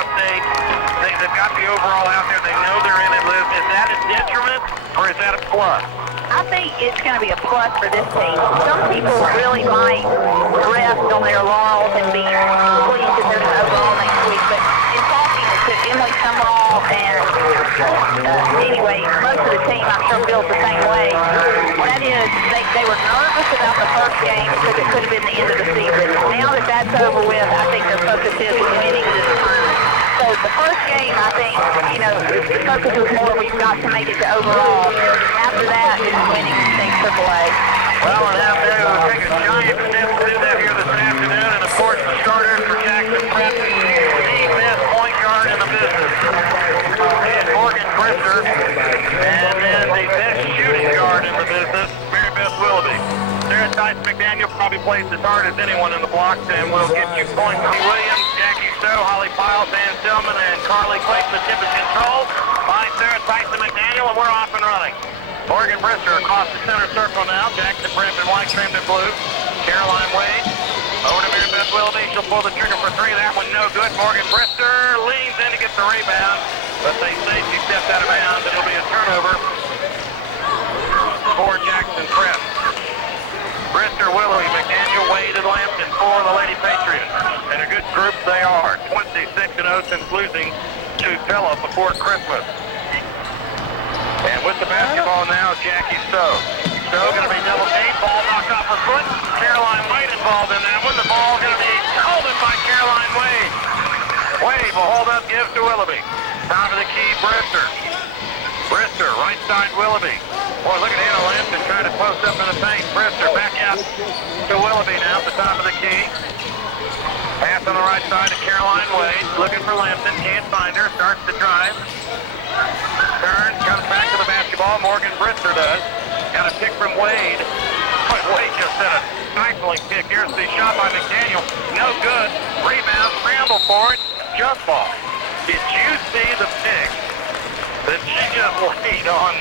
Ohio State. They've got the overall out there. They know they're in it, Liz. Is that a detriment or is that a plus? I think it's going to be a plus for this team. Some people really might rest on their laurels and be pleased that there's an overall next week. But in talking to Emily Summerall and anyway, most of the team, I'm sure, feels the same way. That is, they were nervous about the first game because it could have been the end of the season. Now that that's over with, I think their focus is winning this time. So the first game, I think, the focus was more, we've got to make it to overall. After that, it's winning state AAA. Well, and out there, we'll take a giant step to do that here this afternoon. And of course, the starter for Jackson Prep, the best point guard in the business, is Morgan Brister. And then the best shooting guard in the business, Mary Beth Willoughby. Sarah Tyson McDaniel probably plays as hard as anyone in the blocks and will get you points from Williams, Jackie Stowe, Holly Piles, Ann Tillman, and Carly Clayton. The tip is controlled by Sarah Tyson McDaniel, and we're off and running. Morgan Brister across the center circle now. Jackson Prep in white, trimmed in blue. Caroline Wade over to Mary Beth Willoughby. She'll pull the trigger for three. That one no good. Morgan Brister leans in to get the rebound, but they say she stepped out of bounds. It'll be a turnover for Jackson Prep. Brister, Willoughby, McDaniel, Wade, and Lampton for the Lady Patriots. And a good group they are. 26-0 since losing to Pella before Christmas. And with the basketball now, Jackie Stowe. Stowe going to be double teamed. Ball knocked off her foot. Caroline Wade involved in that one. The ball going to be holded by Caroline Wade. Wade will hold up, gives to Willoughby. Top of the key, Brister. Brister, right side, Willoughby. Boy, look at Anna Lampton trying to post up in the paint. Brister back out to Willoughby now at the top of the key. Pass on the right side to Caroline Wade. Looking for Lampton, can't find her. Starts to drive. Turns, comes back to the basketball. Morgan Brister does. Got a pick from Wade. But Wade just had a stifling pick. Here's the shot by McDaniel. No good. Rebound, scramble for it. Jump ball. Did you see the pick that she just laid on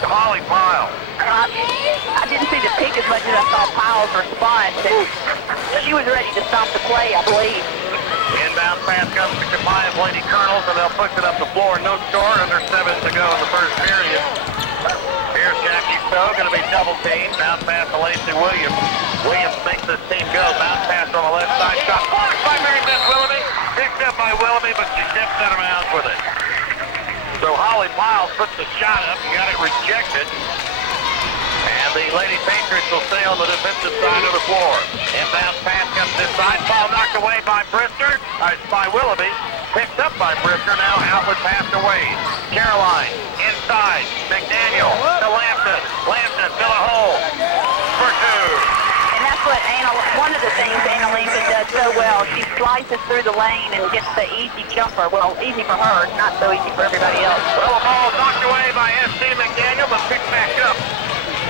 Holly Piles? I didn't see the pick as much as I saw Piles respond. She was ready to stop the play, I believe. Inbound pass comes to Copiah's Lady Colonels, and they'll push it up the floor. No score, under 7 to go in the first period. Here's Jackie Stowe, going to be double teamed. Bounce pass to Lacey Williams. Williams makes this team go. Bounce pass on the left side. Shot blocked by Mary Beth Willoughby. Picked up by Willoughby, but she steps out of bounds with it. So Holly Piles puts the shot up and got it rejected. And the Lady Patriots will stay on the defensive side of the floor. Inbound pass comes this side. Ball knocked away by Brister, by Willoughby. Picked up by Brister. Now outlet pass to Wade. Caroline inside. McDaniel to Lampton. Lampton fill a hole for two. And that's what one of the things Anna Lampton does so well. She slices through the lane and gets the easy jumper. Well, easy for her, not so easy for everybody else. Well, the ball knocked away by S.C. McDaniel, but picked back up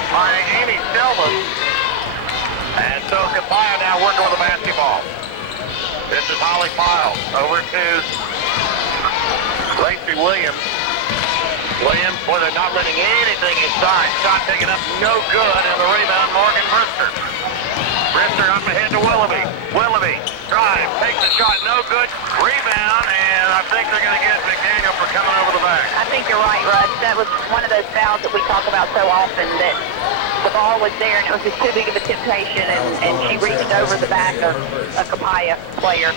by Amy Selman. And so Copiah now working with the basketball. This is Holly Piles over to Lacey Williams. Williams, boy, they're not letting anything inside. Shot taken up, no good, and the rebound, Morgan Brister. Brister up ahead to Willoughby. Willoughby, drive, takes the shot, no good. Rebound, and I think they're going to get McDaniel for coming over the back. I think you're right, Russ. That was one of those fouls that we talk about so often, that the ball was there and it was just too big of a temptation, and she reached over the back of a Copiah player.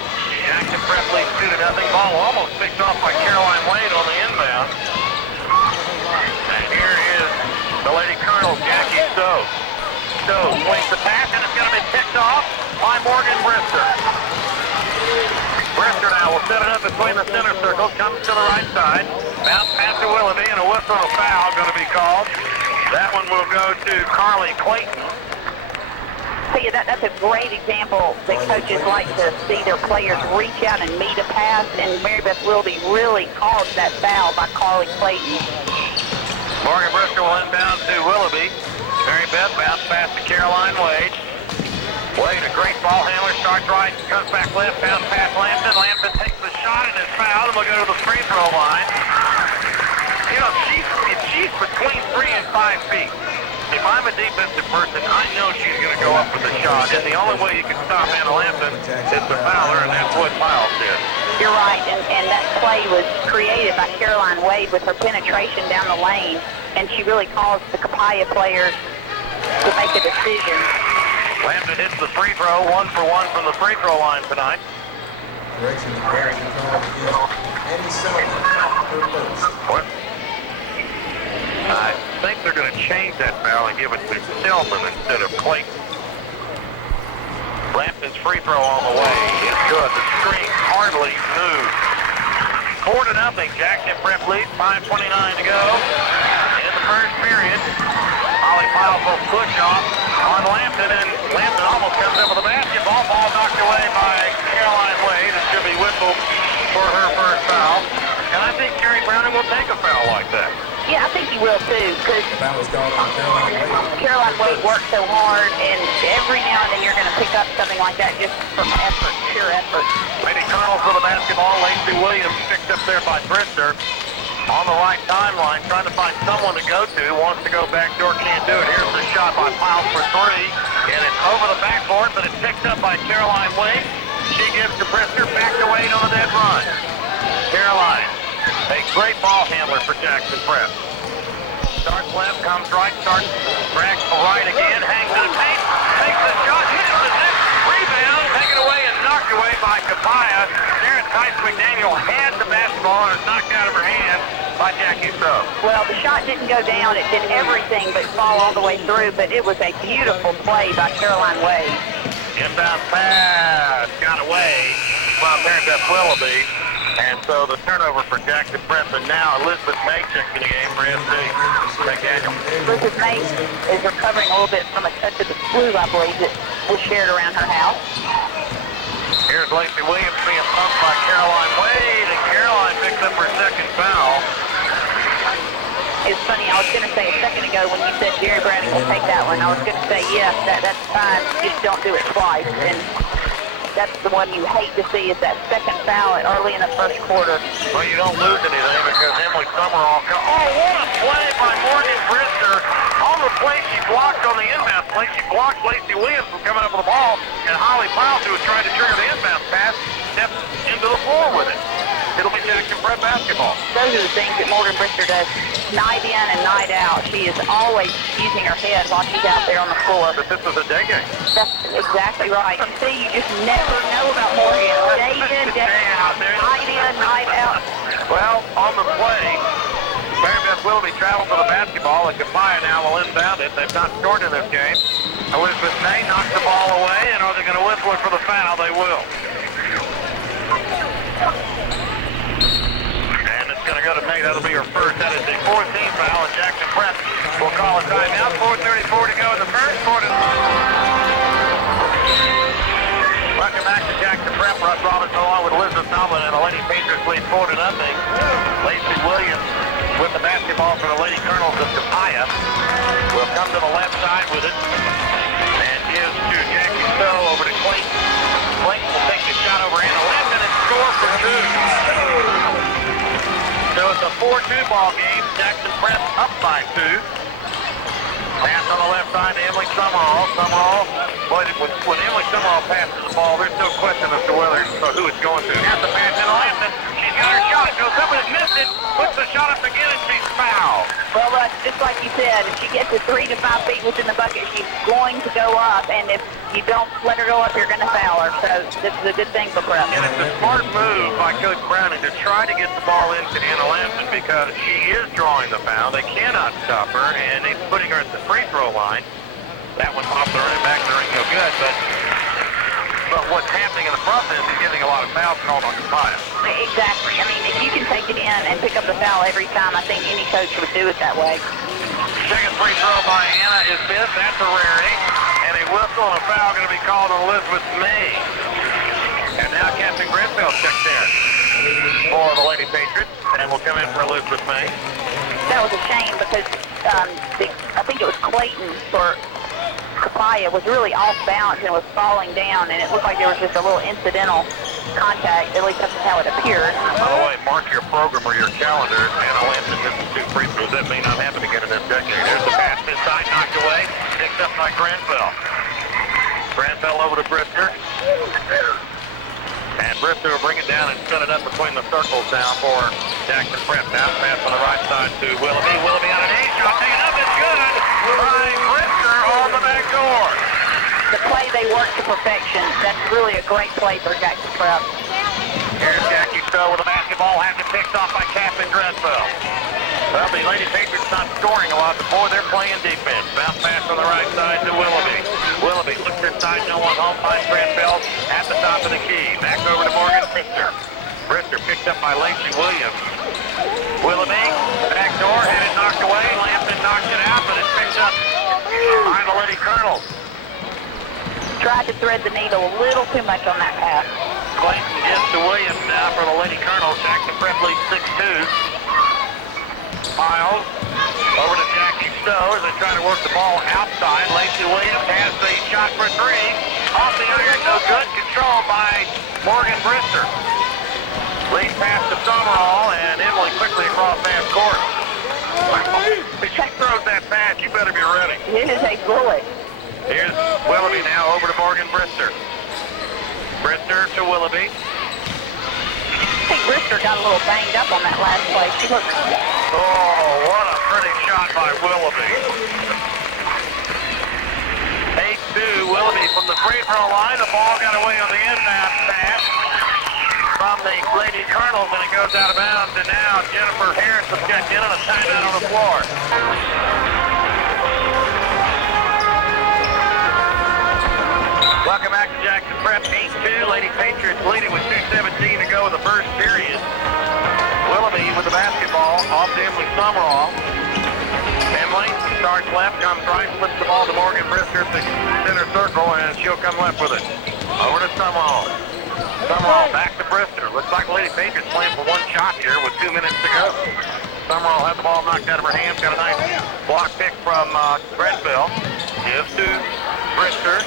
Jackson Prep leads 2-0. Ball almost picked off by Caroline Wade on the inbound. And here is the Lady Colonel, Jackie Stowe. Stowe swings the pass, and it's going to be picked off by Morgan Brister. Brister now will set it up between the center circles, comes to the right side. Bounce pass to Willoughby, and a whistle and a foul going to be called. That one will go to Carly Clayton. See, that's a great example that coaches like to see their players reach out and meet a pass, and Mary Beth Willoughby really caused that foul by Carly Clayton. Morgan Brister will inbound to Willoughby. Mary Beth bounce pass to Caroline Wade. Wade, a great ball handler, starts right, comes back left, bounce pass Lampton. Lampton takes the shot and is fouled, and we'll go to the free throw line. You know, if she's between 3 and 5 feet, if I'm a defensive person, I know she's going to go up with the shot, and the only way you can stop Anna Lampton is to foul her, and that's what Piles did. You're right, and that play was created by Caroline Wade with her penetration down the lane, and she really caused the Copiah players to make a decision. Lambton hits the free throw, 1 for 1 from the free throw line tonight. Correction, the penalty call against Andy Sullivan for first. What? I think they're going to change that foul and give it to Stillman instead of Clayton. Lambton's free throw on the way is good. The streak hardly moved. 4-0. Jackson Prep leads, 5:29 to go. In the first period, Holly Powell push off on Lambton, and Lambton almost comes up with a basketball. Ball knocked away by Caroline Wade. It should be whistled for her first foul. And I think Kerry Browning will take a foul like that. Yeah, I think he will too, because Foul was called on Caroline Wade worked so hard, and every now and then you're going to pick up something like that just from effort, pure effort. Lady Colonels for the basketball. Lacey Williams picked up there by Brister. On the right timeline, trying to find someone to go to. Wants to go backdoor, can't do it. Here's the shot by Powell for 3, and it's over the backboard, but it's picked up by Caroline Wade. She gives to Brister, back to Wade on the dead run. Caroline, a great ball handler for Jackson Prep. Starts left, comes right, starts, drags right again, hangs to the paint, takes the shot, hits the net, rebound, taken away and knocked away by Copiah. Darren Tice McDaniel had the basketball and it's knocked out of her hand by Jackie Stroh. Well, the shot didn't go down. It did everything but fall all the way through, but it was a beautiful play by Caroline Wade. Inbound pass, got away from Paradise Willoughby. And so the turnover for Jackson Prep, and now Elizabeth May checks in the game for SC McDaniel. Elizabeth May is recovering a little bit from a touch of the flu, I believe, that was shared around her house. Here's Lacey Williams being pumped by Caroline Wade, and Caroline picks up her second foul. It's funny, I was going to say a second ago when you said Jerry Browning will take that one, I was going to say, yes, that's fine, just don't do it twice. And that's the one you hate to see, is that second foul early in the first quarter. Well, you don't lose anything because Emily Summerall... Oh, what a play by Morgan Brister. On the play she blocked on the inbound play. She blocked Lacey Williams from coming up with the ball, and Holly Powell, who was trying to trigger the inbound pass, stepped into the floor with it. It'll be Jackson Prep basketball. Those are the things that Morgan Brister does night in and night out. She is always using her head while she's out there on the floor. But this is a day game. That's exactly right. You see, you just never know about Morgan. Day in, day out. Night in, night out. Well, on the play, Paradise Willoughby travels to the basketball, and Copiah now will inbound it. They've not scored in this game. Elizabeth May knocks the ball away, and are they going to whistle it for the foul? They will. Going to go to May. That'll be her first. That is the 14th foul, and Jackson Prep will call a timeout. 4:34 to go in the first quarter. Welcome back to Jackson Prep. Russ Robinson along with Elizabeth Tomlin, and the Lady Patriots lead 4-0. Lacey Williams with the basketball for the Lady Colonels of Copiah will come to the left side with it and gives to Jackie Stowe over to Clayton. Clayton will take the shot over Anna Lambton and score for 2. So it's a 4-2 ball game. Jackson Prep up by 2. Pass on the left side to Emily Summerall. Summerall, when Emily Summerall passes the ball, there's no question as to who it's going to. Here's the pass in Lambton. She's got her shot. Goes up and missed it. Puts the shot up again, and she's fouled. Well, just like you said, if she gets to 3 to 5 feet within the bucket, she's going to go up, and if you don't let her go up, you're going to foul her. So this is a good thing for Prep. And it's a smart move by Coach Browning to try to get the ball into Anna Lambton because she is drawing the foul. They cannot stop her, and he's putting her at the free throw line. That one popped the ring back, the ring no good, but what's happening in the process is getting a lot of fouls called on Copiah. Exactly. I mean, if you can take it in and pick up the foul every time, I think any coach would do it that way. Second free throw by Anna is missed. That's a rarity. And a whistle and a foul going to be called on Elizabeth May. And now Captain Grenfell checks in for the Lady Patriots and will come in for Elizabeth May. That was a shame because I think it was Clayton for Copiah was really off balance and was falling down, and it looked like there was just a little incidental contact. At least that's how it appeared. By the way, mark your program or your calendar. Anna Lambton misses 2 free throws. That may not happen again in this decade. There's the pass inside, knocked away, picked up by Grenfell. Grenfell over to Brister. And Brister will bring it down and set it up between the circles now for Jackson Prep. Bounce pass on the right side to Willoughby. Willoughby on an A-shot, taken up, it's good by Brister on the back door. The play they work to perfection. That's really a great play for Jackson Prep. Here's Jackie Stowe with the basketball, has it picked off by Captain Greswell. Well, the Lady Patriots not scoring a lot, but boy, they're playing defense. Bounce pass on the right side to Willoughby. Willoughby looks inside, no one home, finds Granville at the top of the key. Back over to Morgan Brister. Brister picked up by Lacey Williams. Willoughby, back door, had it knocked away. Lampton knocked it out, but it's picked up by the Lady Colonels. Tried to thread the needle a little too much on that pass. Clayton gives to Williams now for the Lady Colonels. Jackson Prep leads 6-2. Miles over to Jackie Stowe as they try to work the ball outside. Lacey Williams has the shot for three. Off the iron, no good. Controlled by Morgan Brister. Lead pass to Summerall, and Emily quickly across half court. If she throws that pass, you better be ready. It is a bullet. Here's Willoughby now over to Morgan Brister. Brister to Willoughby. I think Brister got a little banged up on that last play. She looked... Oh, what a pretty shot by Willoughby. 8-2, Willoughby from the free throw line. The ball got away on the inbound pass from the Lady Colonels, and it goes out of bounds. And now Jennifer Harris has got in on a timeout on the floor. Welcome back to Jackson Prep. 8-2, Lady Patriots leading with 2:17 to go in the first period. Willoughby with the basketball off to Emily Summerall. Emily starts left, comes right, flips the ball to Morgan Brister at the center circle, and she'll come left with it. Over to Summerall. Summerall back to Brister. Looks like Lady Patriots playing for one shot here with 2 minutes to go. Summerall had the ball knocked out of her hands, got a nice block pick from Grenville. Gives to Brister.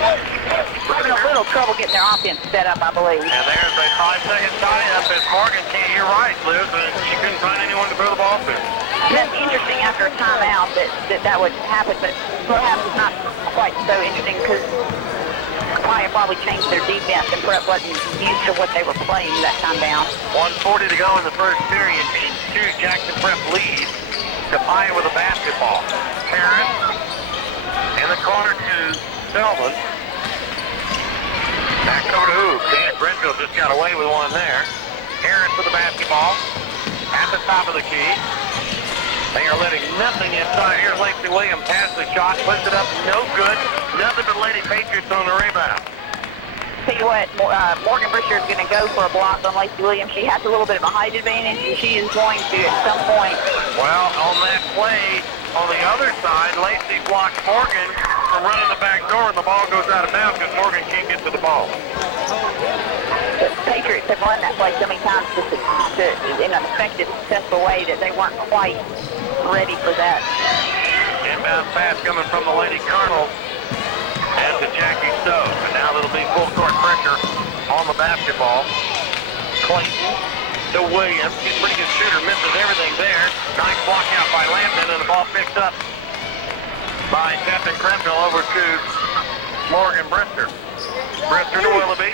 Having a little trouble getting their offense set up, I believe. And there's a 5-second tie-up as Morgan can't hear right, Liz, and she couldn't find anyone to throw the ball to. That's interesting after a timeout that would happen, but perhaps it's not quite so interesting because Copiah probably changed their defense and Prep wasn't used to what they were playing that time down. 1:40 to go in the first period. 8-2 Jackson Prep leads. Copiah with a basketball. Harris in the corner to Selman. Back over to Hoop. Grenville just got away with one there. Harris with the basketball at the top of the key. They are letting nothing inside. Here's Lacey Williams, has the shot, puts it up, no good. Nothing but Lady Patriots on the rebound. Tell you what, Morgan Brister is going to go for a block on Lacey Williams. She has a little bit of a height advantage, and she is going to at some point. Well, on that play, on the other side, Lacey blocks Morgan from running the back door, and the ball goes out of bounds because Morgan can't get to the ball. The Patriots have run that play so many times in an effective, successful way that they weren't quite ready for that. Inbound pass coming from the Lady Colonels and to Jackie Stowe. And now it'll be full court pressure on the basketball. Clayton to Williams. He's a pretty good shooter, misses everything there. Nice block out by Lampton, and the ball picked up by Captain Grenville over to Morgan Brister. Brister to Willoughby.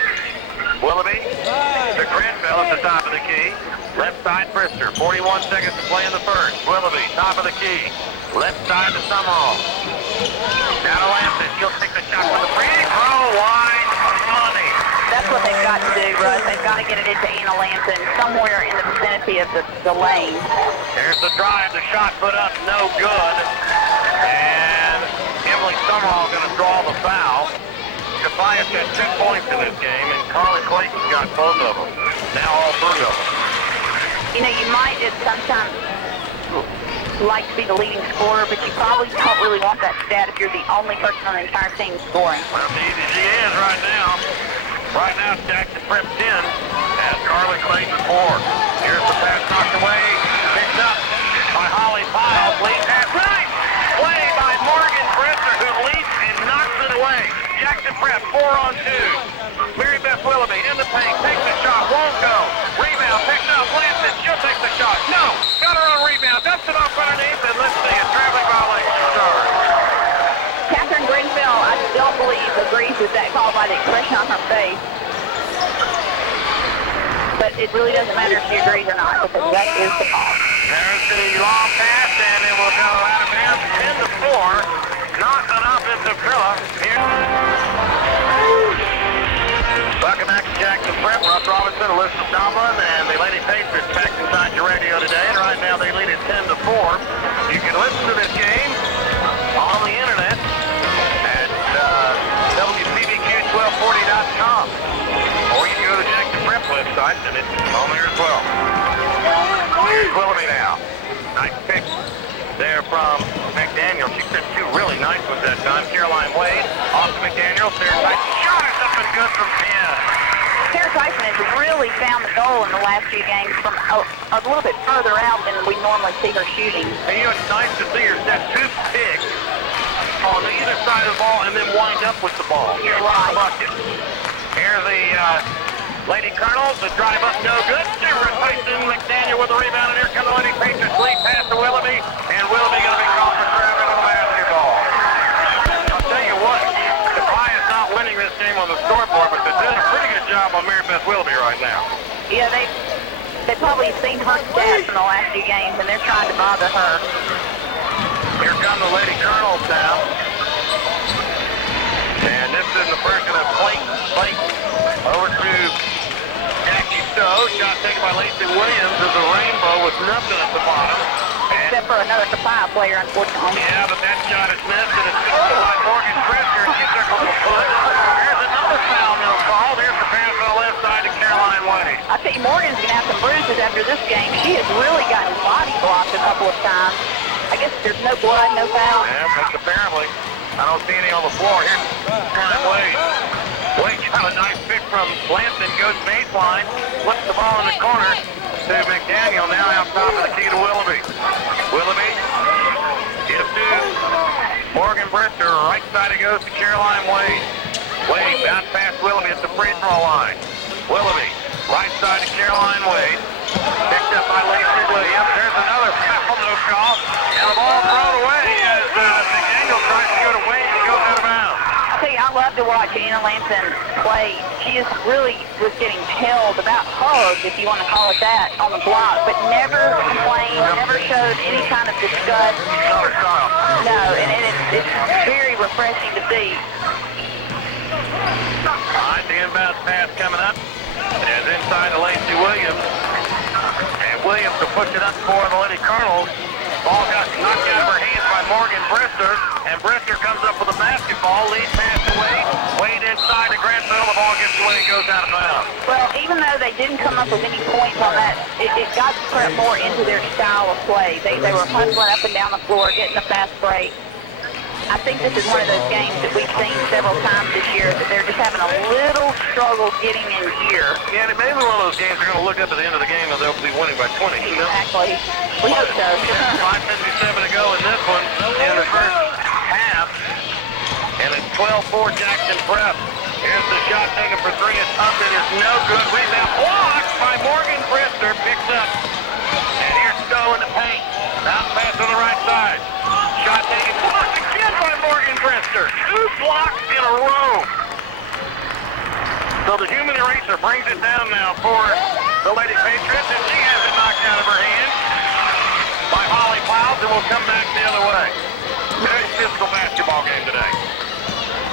Willoughby to Grenville at the top of the key. Left side Brister. 41 seconds to play in the first. Willoughby, top of the key. Left side to Summerall. Now to Lampton. She'll take the shot for the free throw. Wide money. That's what they've got to do, Russ. They've got to get it into Anna Lampton somewhere in the vicinity of the lane. There's the drive. The shot put up. No good. And Emily Summerall going to draw the foul. Copiah's got 2 points in this game, and Carly Clayton's got both of them. Now all 3 of them. You know, you might just sometimes like to be the leading scorer, but you probably don't really want that stat if you're the only person on the entire team scoring. Well, she is right now. Right now, Jackson Prep 10 as Carly Clayton 4. Here's the pass knocked away. Picked up by Holly Piles. Leads half right. Play by Morgan Brister, who leaps and knocks it away. Jackson Prep 4 on 2. Mary Beth Willoughby in the paint. Takes the shot. Won't go. Rebound. Picked up. Lampton. She'll take the shot. No. Got her on rebound. Dumps it off underneath. And let's see. A traveling violation starts. Catherine Grenville, I don't believe, agrees with that call by the expression on her face. it really doesn't matter if she agrees or not, because that is the call. There's the long pass, and it will go out of bounds, 10-4. Not an offensive thriller here. Welcome back to Jackson Prep. Russ Robinson, Elizabeth Tomlin, and the Lady Patriots back inside your radio today. And right now they lead it 10-4. You can listen to this game on the internet at WCBQ1240.com. Or you can go to the Jackson Prep website, and it's on there as well. Here's Willoughby now. Nice pick there from McDaniel. She took two really nice ones that time. Caroline Wade, off to McDaniel. Sarah Tyson shot or something good from 10. Sarah Tyson has really found the goal in the last few games from a little bit further out than we normally see her shooting. And you know, it's nice to see her set two picks on either side of the ball and then wind up with the ball. You're right. Bucket. Here's the Lady Colonels. The drive up, no good. Sarah Tyson, McDaniel with the rebound, and here come the Lady Patriots. Lead pass to Willoughby, and Willoughby going to be called for grabbing on the basketball. I'll tell you what, Copiah's not winning this game on the scoreboard, but they're doing a pretty good job on Mary Beth Willoughby right now. Yeah, they've probably seen her stats in the last few games, and they're trying to bother her. Here come the Lady Colonels now. And this is the person of Plate over to Jackie Stowe. Shot taken by Lacey Williams of the Rainbow with nothing at the bottom. Except for another Copiah player, unfortunately. Yeah, but that shot is missed, and it's picked up by Morgan Brister. She took a foot. Here's another foul mill call. Here's the pass on the left side to Caroline Wade. I tell you, Morgan's going to have some bruises after this game. She has really gotten body blocked a couple of times. I guess there's no blood, no foul. Yeah, but apparently, I don't see any on the floor. Here's Caroline Wade. Wade got a nice pick from Lampton, goes baseline, flips the ball in the corner to McDaniel, now out top of the key to Willoughby. Willoughby gives to Morgan Brister, right side it goes to Caroline Wade. Wade bounce past Willoughby at the free throw line. Willoughby, right side to Caroline Wade, picked up by Lacey Williams. There's another foul, no call, and the ball thrown away as McDaniel tries to go to Wade and goes out of bounds. I tell you, I love to watch Anna Lampton play. She is really was getting held, about hugged, if you want to call it that, on the block, but never complained, never showed any kind of disgust. Not her style. No, and it's very refreshing to see. All right, the inbound pass coming up. It is inside to Lacey Williams. And Williams will push it up for the Lady Colonels. Ball got knocked out of her hands by Morgan Brister. And Brister comes up with a basketball. Lead pass to Wade. Wade inside to Granville. The ball gets away and goes out of bounds. Well, even though they didn't come up with any points on that, it got Prep more into their style of play. They were hustling up and down the floor, getting a fast break. I think this is one of those games that we've seen several times this year that they're just having a little struggle getting in gear. Yeah, and it may be one of those games they're going to look up at the end of the game and they'll be winning by 20. Exactly. We hope so. 5:57 to go in this one in the first half. And it's 12-4 Jackson Prep. Here's the shot taken for three. It's up. It is no good. Rebound blocked by Morgan Brister. Picks up. And here's Stowe in the paint. Bounce pass on the right side. Shot taken. Blocked again by Morgan Brister. Two blocks in a row. So the human eraser brings it down now for the Lady Patriots. And she has it knocked out of her hand by Holly Plows. And will come back the other way. Very physical basketball game today.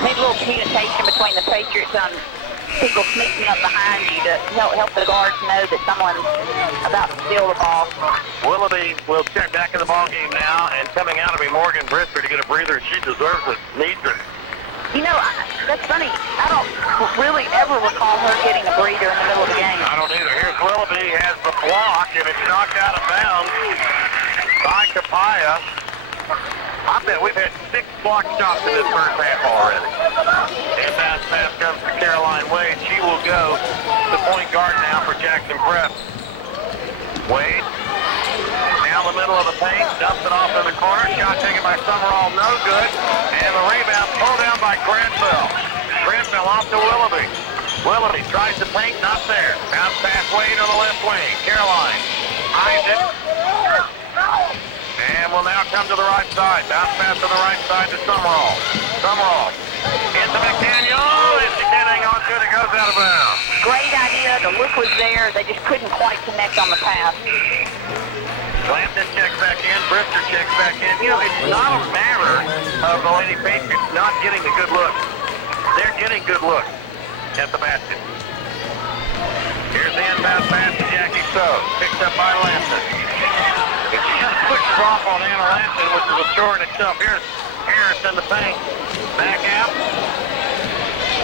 Maybe a little communication between the Patriots and people sneaking up behind you to help the guards know that someone's about to steal the ball. Willoughby will check back in the ball game now, and coming out will be Morgan Brister to get a breather. She deserves it, needs it. You know, that's funny. I don't really ever recall her getting a breather in the middle of the game. I don't either. Here's Willoughby, has the block, and it's knocked out of bounds by Copiah. I bet we've had 6 block shots in this first half already. Inbound pass comes to Caroline Wade. She will go to point guard now for Jackson Prep. Wade, down the middle of the paint, dumps it off in the corner. Shot taken by Summerall, no good. And the rebound pulled down by Granville. Granville off to Willoughby. Willoughby tries to paint, not there. Bounce pass Wade on the left wing. Caroline eyes it. And will now come to the right side. Bounce pass to the right side to Summerall. Summerall into McDaniel. And she can't hang on good. It goes out of bounds. Great idea. The look was there. They just couldn't quite connect on the pass. Lampton checks back in. Brister checks back in. You know, it's not a matter of the Lady Patriots not getting a good look. They're getting good looks at the basket. Here's the inbound pass to Jackie Stowe. Picked up by Lampton. She just pushes off on Anna Lampton, which is a chore in itself. Here's Harris in the paint. Back out.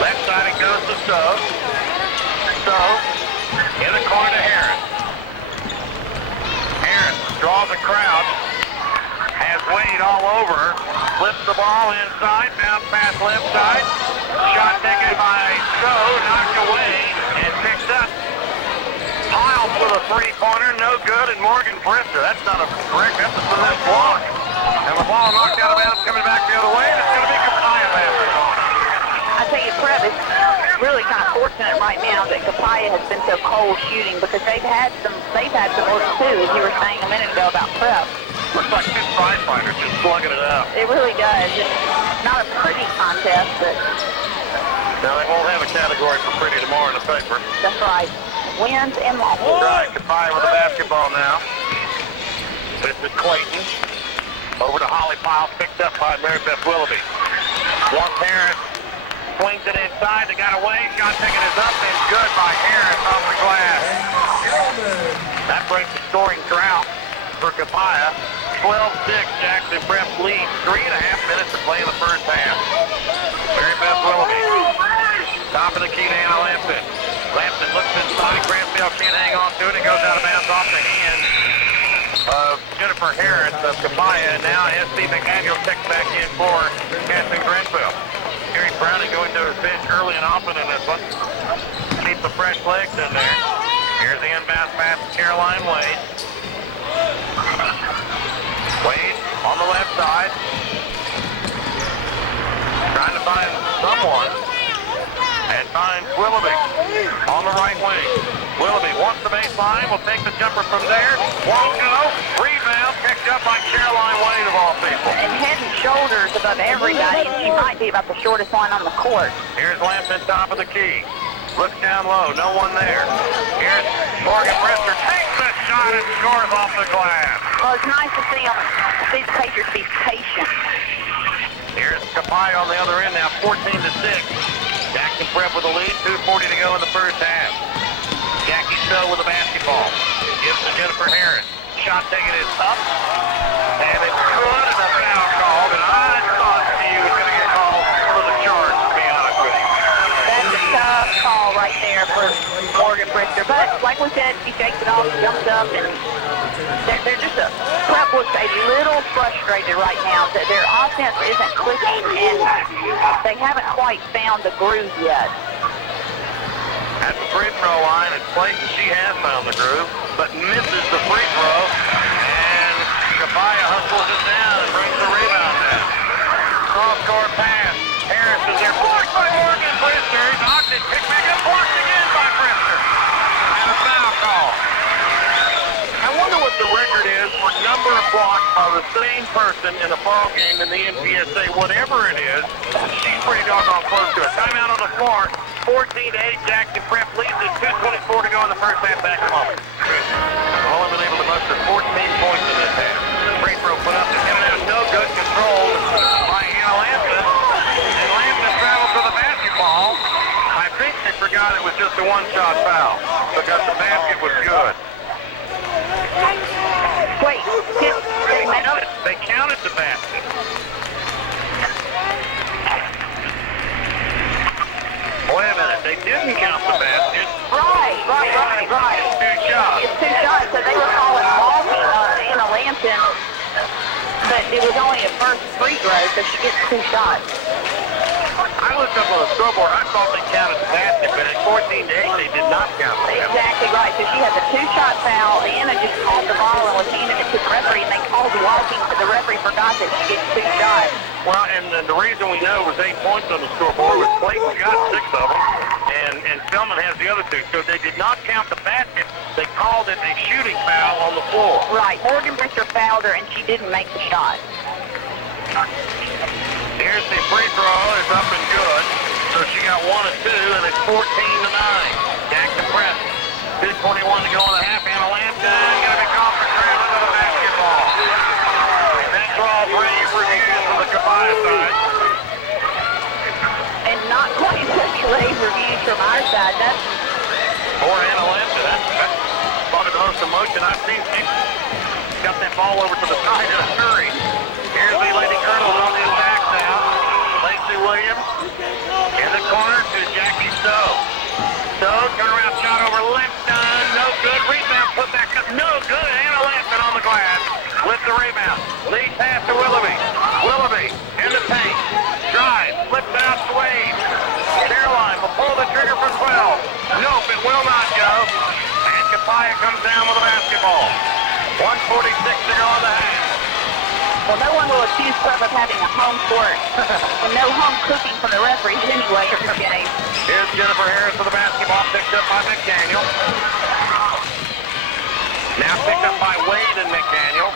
Left side it goes to Stowe. Stowe in the corner to Harris. Harris draws a crowd. Has Wade all over. Flips the ball inside. Bounce pass left side. Shot taken by Stowe. Knocked away and picked up. Piles with a three-pointer. No good. And Morgan Brister. That's not a brick. That's a cement block. And the ball knocked out of bounds coming back the other way. And it's going to be Copiah basket on it. I tell you, Prep is really kind of fortunate right now that Copiah has been so cold shooting because they've had some work too, as you were saying a minute ago about Prep. Looks like two firefighters just slugging it out. It really does. It's not a pretty contest, but Now they won't have a category for pretty tomorrow in the paper. that's right. Wins and losses. Right, Copiah with the basketball now. This is Clayton. Over to Holly Pyle, picked up by Mary Beth Willoughby. One Harris swings it inside. They got away. Shot taken is up and good by Harris off the glass. That breaks the scoring drought for Copiah. 12-6, Jackson Prep leads. 3.5 minutes to play in the first half. Mary Beth Willoughby. Top of the key to Anna Lampton. Lampton looks inside. Granville can't hang on to it. It goes out of bounds off the hand of Jennifer Harris of Copiah. And now S.C. McDaniel checks back in for Catherine Granville. Gary Browning going to his bench early and often in this one. Keep the fresh legs in there. Here's the inbound pass to Caroline Wade. Wade on the left side. Trying to find someone. And finds Willoughby on the right wing. Willoughby wants the baseline. Will take the jumper from there. Won't go. Rebound picked up by Caroline Wade of all people. And head and shoulders above everybody, and she might be about the shortest one on the court. Here's Lampton, top of the key. Looks down low, no one there. Here's Morgan Brister, takes the shot and scores off the glass. Well, it's nice to see the Patriots be patient. Here's Copiah on the other end now, 14-6. Jackson Prep with the lead, 2:40 to go in the first half. Jackie Stowe with the basketball. Gives to Jennifer Harris. Shot taken is up. And it's good and a foul called. And I thought he was going to get called for the charge, to be honest with you. That's a tough call right there for Morgan Brister. But like we said, he shakes it off, jumps up, and they're just Prep looks a little frustrated right now that their offense isn't clicking and they haven't quite found the groove yet. At the free throw line, it's Clayton. She has found the groove, but misses the free throw. And Copiah hustles it down and brings the rebound down. Cross-court pass. Harris is there. Blocked by Morgan Brister. He knocked it. Picked back up. Blocked again by Brister. And a foul call. I wonder what the record is for number of blocks by the same person in a ball game in the NPSA. Whatever it is, she's pretty doggone close to it. Timeout on the floor. 14-8, Jackson Prep leads at 2:24 to go in the first half. Back in a moment. All have been able to muster 14 points in this half. Free throw put up and in and out, no good. Controlled by Anna Lampton. And Lampton travels for the basketball. I think they forgot it was just a one-shot foul because the basket was good. Wait, They counted the basket. Wait a minute, they didn't count the basket. Right. Two shots. It's 2 shots, so they were calling walking on Anna Lampton, but it was only a first free throw, so she gets 2 shots. I looked up on the scoreboard. I thought they counted the basket, but at 14-8, they did not count the basket. Exactly right. So she had the 2-shot foul. Anna just called the ball and was handing it to the referee, and they called walking, but the referee forgot that she gets 2 shots. Well, and the reason we know it was 8 points on the scoreboard was Clayton got 6 of them, and Spellman has the other 2. So they did not count the basket. They called it a shooting foul on the floor. Right. Morgan Brister fouled her, and she didn't make the shot. Here's the free throw. It's up and good. So she got 1 and 2, and it's 14 to 9. Jackson Prep. 2:21 to go in the half. Anna Lampton going to be called for trailing to the basketball. That draw brave reviews from the Copiah side. And not quite such rave reviews from our side. That's Poor Anna Lampton. That's probably the most emotion I've seen. She got that ball over to the side in a hurry. Here's the Lady Colonels on the attack now. Lacey Williams in the corner to Jackie Stowe. Stowe, turnaround shot over Lampton. No good. Rebound put back up. No good. Anna Lampton on the glass with the rebound. Lead pass to Willoughby. Willoughby in the paint. Drive. Flips out to Wade. Caroline will pull the trigger for 12. Nope, it will not go. And Copiah comes down with the basketball. 1:46 to go in the half. well, no one will accuse Prep of having a home court and no home cooking from the referees anyway in this game. Here's Jennifer Harris with the basketball, picked up by McDaniel. Now picked up by Wade and McDaniel.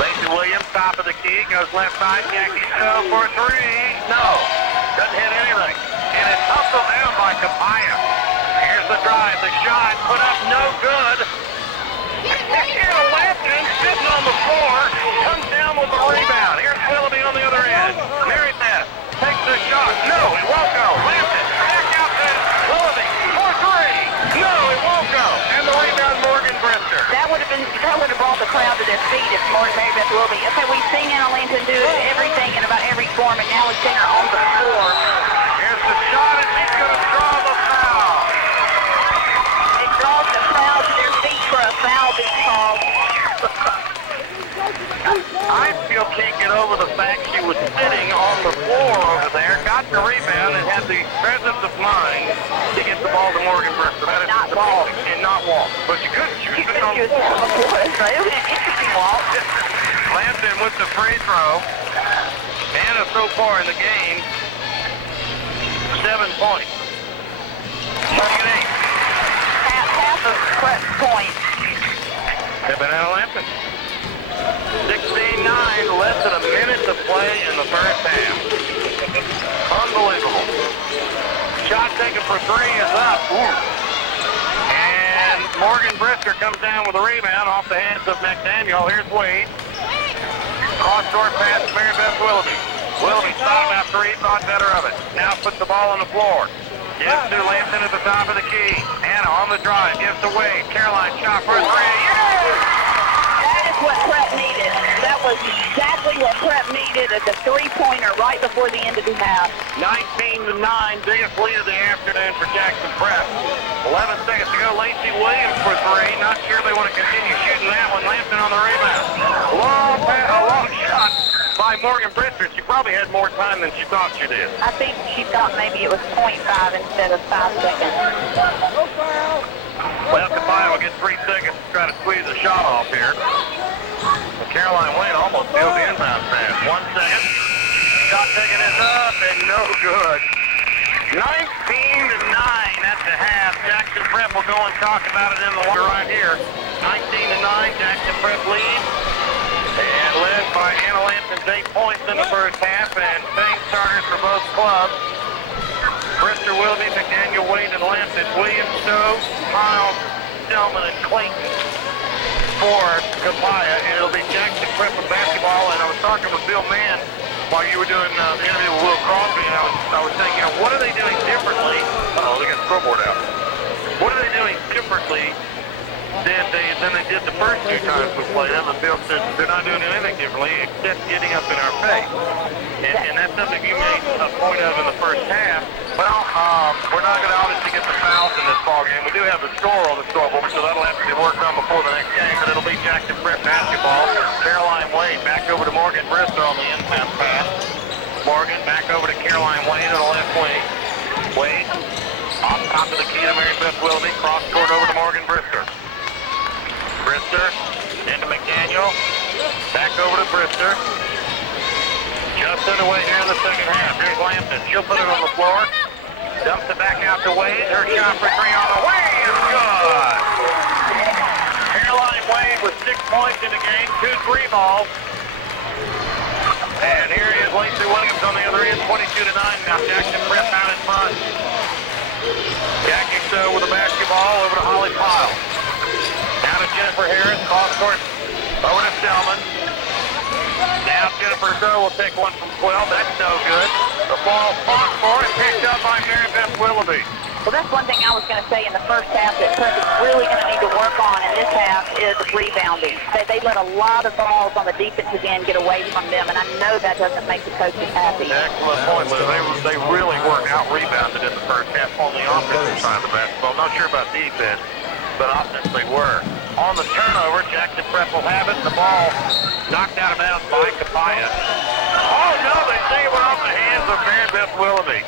Lacey Williams, top of the key, goes left side. Jackie Stowe for a three. No, doesn't hit anything. And it's hustled down by Copiah. Here's the drive, the shot, put up no good. Anna Lampton sitting on the floor, comes down with the rebound. Here's Willoughby on the other end. Mary Beth takes the shot. No, it won't go. Lampton back out there. Willoughby for three. No, it won't go. And the rebound, Morgan Brister. That would have brought the crowd to their feet if Mary Beth Willoughby. Okay, we've seen Anna Lampton do everything in about every form, and now we've seen her on the floor. Here's the shot, and she's going to draw the foul. It draws the crowd to their feet for a foul being called. I still can't get over the fact she was sitting on the floor over there, got the rebound, and had the presence of mind to get the ball to Morgan Brister. That is Not walk. and not walk. But she couldn't. She was sitting on the floor. It was an interesting walk. Lampton with the free throw. Anna so far in the game, 7 points. Shooting at 8. Half of Prep's points. Have been Anna Lampton. 16-9, less than a minute to play in the first half. Unbelievable. Shot taken for three is up. Ooh. And Morgan Brister comes down with a rebound off the hands of McDaniel. Here's Wade. Cross-court pass to Mary Beth Willoughby. Willoughby thought about three, thought better of it. Now puts the ball on the floor. Gives to Lampton at the top of the key. Anna on the drive, gives to Wade. Caroline shot for a three. Yeah! That is what Prep needed. That was exactly what Prep needed at the three-pointer right before the end of the half. 19-9, biggest lead of the afternoon for Jackson Prep. 11 seconds to go. Lacey Williams for three. Not sure they want to continue shooting that one. Lampton on the rebound. A long shot by Morgan Brister. She probably had more time than she thought she did. I think she thought maybe it was 0.5 instead of 5 seconds. Well, Copiah will get 3 seconds to try to squeeze a shot off here. Caroline Wade almost steals the inbound pass. 1 second. Shot taken is up and no good. 19-9 at the half. Jackson Prep will go and talk about it in the water right here. 19-9, Jackson Prep lead. And led by Anna Lampton's 8 points in the first half. And same starters for both clubs. Brister, Willoughby, McDaniel, Wade, and Lampton. Williams, Stowe, Miles, Stillman, and Clayton for Copiah. And it'll be Jackson Prep with basketball. And I was talking with Bill Mann while you were doing the interview with Will Crosby, and I was saying, what are they doing differently? Oh, they got the scoreboard out. What are they doing differently than they did the first 2 times we played them? And Bill said they're not doing anything differently except getting up in our face. And that's something you made a point of in the first half. Well, we're not going to obviously get the fouls in this ballgame. We do have the score on the scoreboard, so that'll have to be worked on before the next game. But it'll be Jackson Prep basketball. Caroline Wade back over to Morgan Brister on the inbound pass. Morgan back over to Caroline Wade on the left wing. Wade off top of the key to Mary Beth Willoughby. Cross court over to Morgan Brister. Brister into McDaniel. Back over to Brister. Just underway here in the second half. Here's Lampton. She'll put it on the floor. Dumps it back out to Wade. Her shot for three on the way is good. Caroline Wade with 6 points in the game. 2 3 balls. And here is Lacey Williams on the other end, 22-9 now. Jackson Prep out in front. Jackie Stowe with the basketball over to Holly Pyle. Now to Jennifer Harris, cross court over to Selman. Now Jennifer Stowe will take one from 12. That's no good. The ball fought for and picked up by Mary Beth Willoughby. Well, that's one thing I was going to say in the first half that Prep is really going to need to work on in this half is rebounding. They let a lot of balls on the defensive end get away from them, and I know that doesn't make the coaches happy. Excellent point, Liz. They really weren't out-rebounded in the first half on the offensive side of the basketball. Not sure about defense, but offense they were. On the turnover, Jackson Prep will have it. The ball knocked out of bounds by Copiah. Oh, no, they say it went off the hands of Mary Beth Willoughby.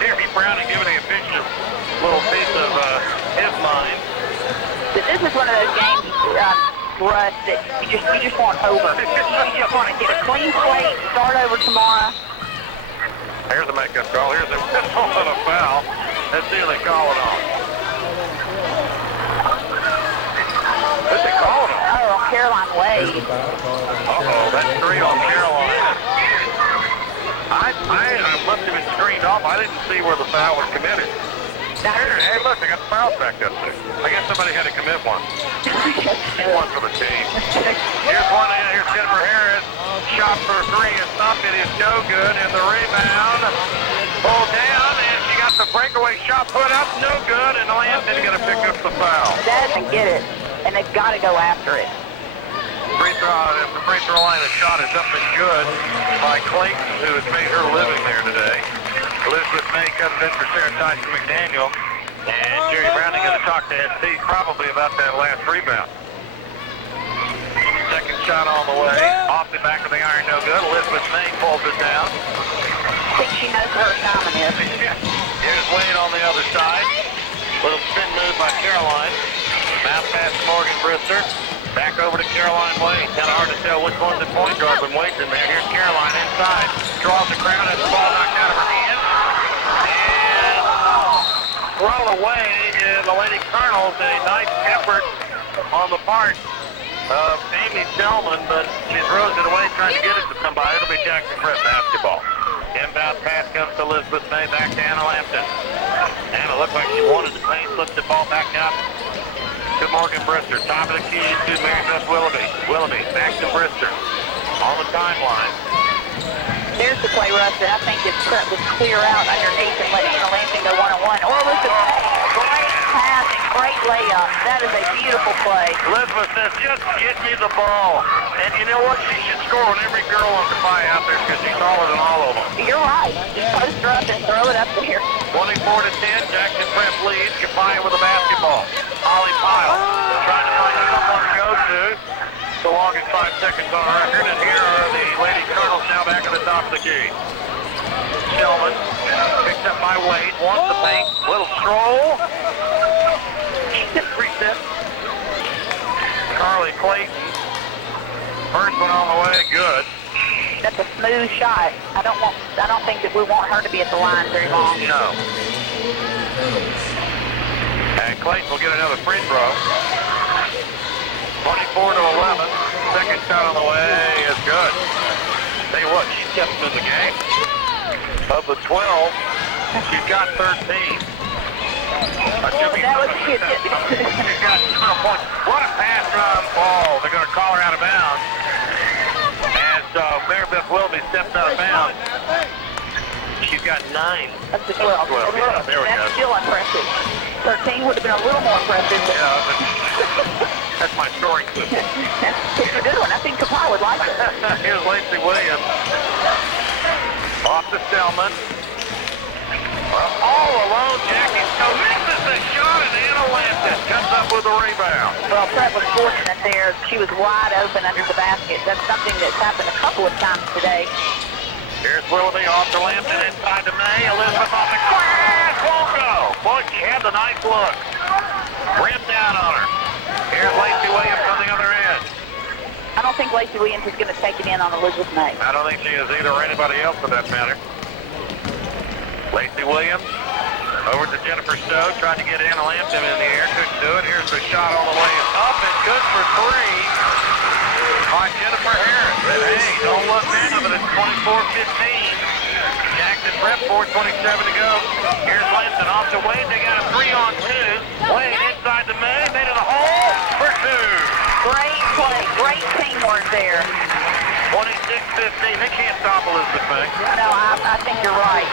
Jerry Brown is giving the official a little piece of his mind. This is one of those games, Russ, that you just want over. You just want to get a clean slate, start over tomorrow. Here's the makeup call. Here's the whistle and a foul. Let's see if they call it on. Who'd they call it on? Oh, Caroline Wade. Uh-oh, that's three on Caroline. I must have been screened off. I didn't see where the foul was committed. Hey, look, they got the fouls back up there. I guess somebody had to commit one. One for the team. Here's one in. Here's Jennifer Harris. Shot for three is up. It is no good. And the rebound pulled down. And she got the breakaway shot put up. No good. And Lampton's going to pick up the foul. Doesn't get it. And they've got to go after it. The free throw line and shot is up and good by Clayton, who has made her living there today. Elizabeth May comes in for Sarah Tyson McDaniel. And Jerry Brown is going to talk to SC probably about that last rebound. Second shot on the way. Off the back of the iron, no good. Elizabeth May pulls it down. I think she knows where her timing is. Here's Wade on the other side. Little spin move by Caroline. Bounce pass Morgan Brister. Back over to Caroline Wade. Kind of hard to tell which one's the point guard when Wade's in there. Here's Caroline inside. Draws the crowd as the ball knocked out of her hand. And thrown away in the Lady Colonels. A nice effort on the part of Amy Selman, but she throws it away trying to get it to somebody. It'll be Jackson Prep basketball. Inbound pass comes to Elizabeth May, back to Anna Lampton. Anna looked like she wanted the paint, flipped the ball back up to Morgan Brister. Top of the key to Mary Beth Willoughby. Willoughby back to Brister on the timeline. There's the play, Russ, that I think if Prep would clear out underneath and let Anna Lampton go one-on-one. Or Elizabeth May, great pass and great layup. That is a beautiful play. Elizabeth says, just get me the ball. And you know what? She should score on every girl on Copiah out there because she's taller than all of them. You're right. Just post her up and throw it up there. 24-10, Jackson Prep leads. Copiah with the basketball. Holly Pyle trying to find someone to go to. The longest 5 seconds on record, and here are the Lady Colonels now back at the top of the key. Selman picked up by Wade, wants the paint, little stroll. Reset. Carly Clayton, first one on the way, good. That's a smooth shot. I don't think that we want her to be at the line very long. No. And Clayton will get another free throw. 24-11. Second shot on the way is good. Tell you what, she's kept them in the game. Of the 12, she's got 13. That was cute. She's got 12 points. What a pass from ball. They're going to call her out of bounds. And so Mary Beth Willoughby steps out of bounds. She's got 9. That's the 12. Yeah, there we go. That's still impressive. 13 would have been a little more impressive. Yeah, but that's my scoring system. It's a good one. I think Copiah would like it. Here's Lacey Williams. Off to Selman. All alone, Jackie Stowe misses the shot, and Anna Lampton comes up with a rebound. Well, Prep was fortunate there. She was wide open under the basket. That's something that's happened a couple of times today. Here's Willoughby off to Lampton, inside to May. Elizabeth on the glass, won't go. Boy, she had the nice look. Rim down on her. Here's Lacey Williams on the other end. I don't think Lacey Williams is going to take it in on Elizabeth May. I don't think she is either, or anybody else for that matter. Lacey Williams over to Jennifer Stowe, trying to get Anna Lampton in the air. Couldn't do it. Here's the shot on the way. It's up and good for 3. by Jennifer Harris. And hey, don't look now, but it's 24-15. Jackson Prep, 4:27 to go. Here's Lampton off to Wade. They got a 3-on-2. Wade inside the May, made it a hole for 2. Great play, great teamwork there. 26-15. They can't stop Elizabeth May. No, I think you're right.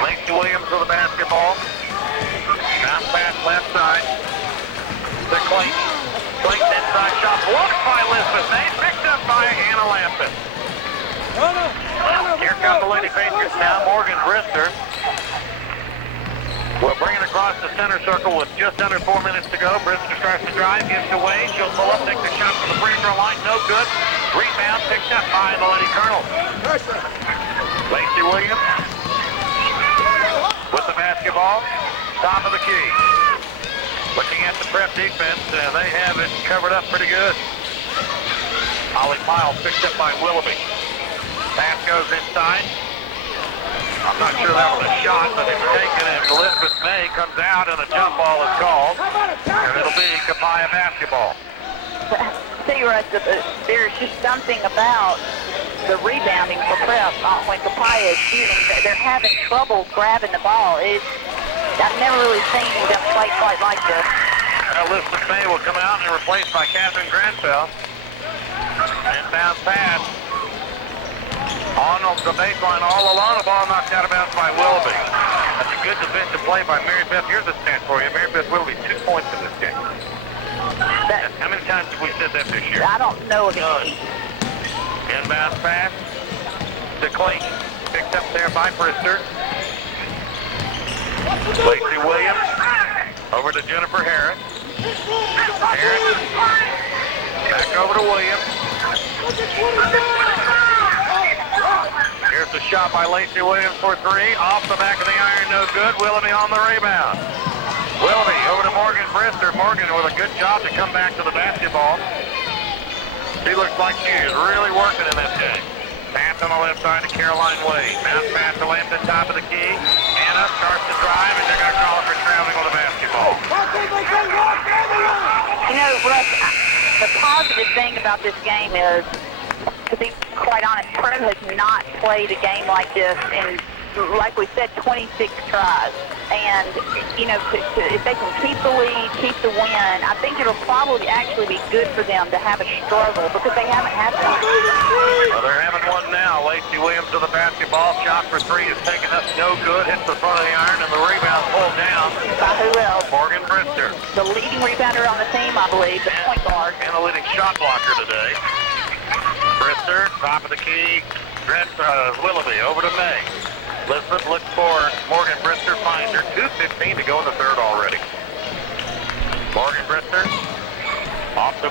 Lacey Williams with the basketball. Bounce pass left side. To Clayton. Clayton inside shot blocked by Elizabeth May. Picked up by Hannah Lampton. Here come the Lady Patriots now. Morgan Brister will bring it across the center circle with just under 4 minutes to go. Brister starts to drive, gives to Wade. She'll pull up, take the shot from the free throw line. No good. Rebound picked up by the Lady Colonels. Lacey Williams with the basketball. Top of the key. Looking at the Prep defense, and they have it covered up pretty good. Holly Miles picked up by Willoughby. Pass goes inside. I'm not sure that was a shot, but it's taken, and Elizabeth May comes out, and a jump ball is called. And it'll be Copiah basketball. See, Russ, there's just something about the rebounding for Prep when Copiah is shooting. They're having trouble grabbing the ball. I've never really seen them play quite like this. Elizabeth May will come out and replaced by Catherine Granfell. Inbound pass. On the baseline all alone, a ball knocked out of bounds by Willoughby. That's a good defensive play by Mary Beth. Here's a stat for you. Mary Beth Willoughby, 2 points in this game. How many times have we said that this year? I don't know of any. Inbound pass to Clayton. Picked up there by Brister. Lacey Williams over to Jennifer Harris. Harris back over to Williams. Here's the shot by Lacey Williams for 3. Off the back of the iron, no good. Willoughby on the rebound. Willoughby over to Morgan Brister. Morgan with a good job to come back to the basketball. She looks like she is really working in this game. Pass on the left side to Caroline Wade. Bounce pass to Lampton, top of the key. Anna starts to drive, and they're going to call her for traveling on the basketball. You know, Russ, the positive thing about this game is, to be quite honest, Prep has not played a game like this in, like we said, 26 tries. And, you know, if they can keep the lead, keep the win, I think it'll probably actually be good for them to have a struggle because they haven't had one. Well, they're having one now. Lacey Williams to the basketball. Shot for 3 is taken up, no good. Hits the front of the iron, and the rebound pulled down. By who else? Morgan Brister. The leading rebounder on the team, I believe, the point guard. And the leading shot blocker today. Brister, top of the key. Willoughby over to May. Elizabeth looks for Morgan Brister, finds her. 2:15 to go in the third already. Morgan Brister off to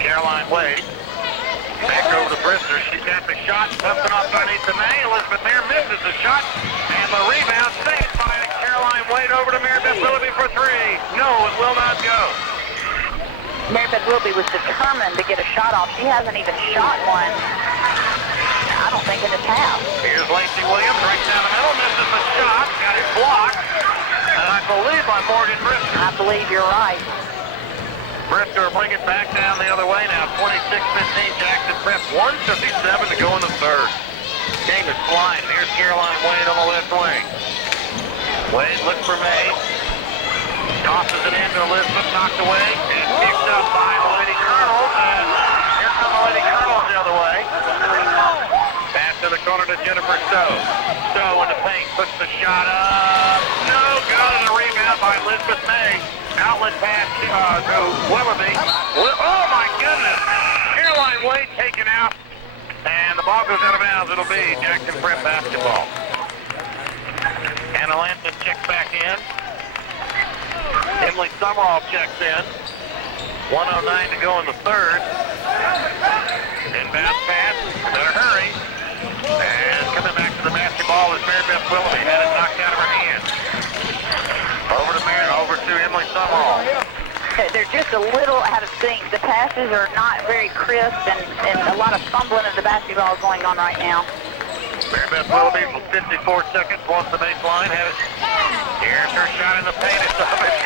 Caroline Wade. Back over to Brister. She's got the shot. Something off underneath the May. Elizabeth there misses the shot. And the rebound saved by Caroline Wade over to Mary Beth Willoughby for 3. No, it will not go. Mary Beth Willoughby was determined to get a shot off. She hasn't even shot one, I don't think, in this half. Here's Lacey Williams right down the middle. Misses the shot. Got it blocked. And I believe by Morgan Brister. I believe you're right. Brister will bring it back down the other way now. 26-15 Jackson Prep. 1:57 to go in the third. Game is flying. Here's Caroline Wade on the left wing. Wade looks for May. Tosses it into Elizabeth. Knocked away. And picked up by the Lady Colonels. And here come the Lady Colonels the other way. Pass to the corner to Jennifer Stowe. Stowe in the paint. Puts the shot up. No good. And a rebound by Elizabeth May. Outlet pass to Willoughby. Oh my goodness! Caroline Wade taken out, and the ball goes out of bounds. It'll be Jackson Prep basketball. Anna Lampton checks back in. Emily Summerall checks in. 1:09 to go in the third. Inbound pass. Better hurry. And coming back to the basketball is Mary Beth Willoughby. Had it knocked out of her hand. Over to Emily Summerall. They're just a little out of sync. The passes are not very crisp, and a lot of fumbling of the basketball is going on right now. Mary Beth Willoughby, 54 seconds, wants the baseline, has it Here's her shot in the paint. It's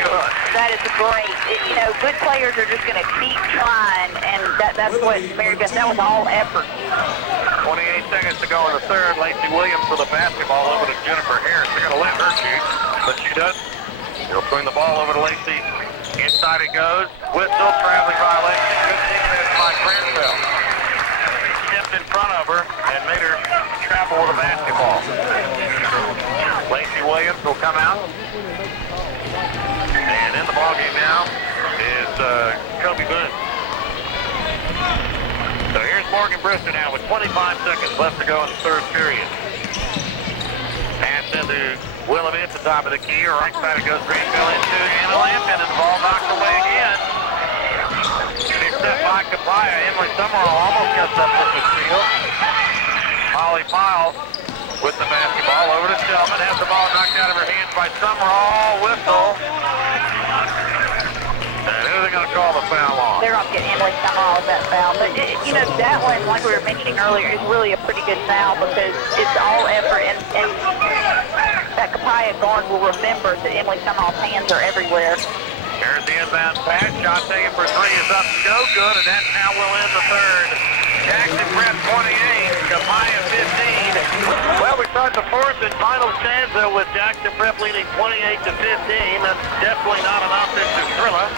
good. That is great. You know, good players are just going to keep trying, and that's what Mary Beth, that was all effort. 28 seconds to go in the third. Lacey Williams with a basketball over to Jennifer Harris. They're going to let her shoot, but she doesn't. She'll swing the ball over to Lacey. Inside it goes. Whistle, traveling violation. Good defense by Granville. Stepped in front of her and made her travel with a basketball. Lacey Williams will come out. And in the ballgame now is Copiah. So here's Morgan Brister now with 25 seconds left to go in the third period. Pass into Willoughby at the top of the key. Right side it goes Greenville into Anna Lampkin, and the ball knocked away again. Picked up by Copiah. Emily Summerall almost got that with the steal. Holly Pyle with the basketball over to Tillman. Has the ball knocked out of her hands by Summerall. Whistle. And who are they going to call the foul on? They're going to get Emily Summerall with that foul. But, you know, that one, like we were mentioning earlier, is really a pretty good foul because it's all effort. And that Copiah guard will remember that Emily Summerall's hands are everywhere. Here's the inbound pass. Shot taken for three is up. No good, and that now will end the third. Jackson Prep 28, Copiah 15. Well, we start the fourth and final stanza with Jackson Prep leading 28-15. That's definitely not an offensive thriller,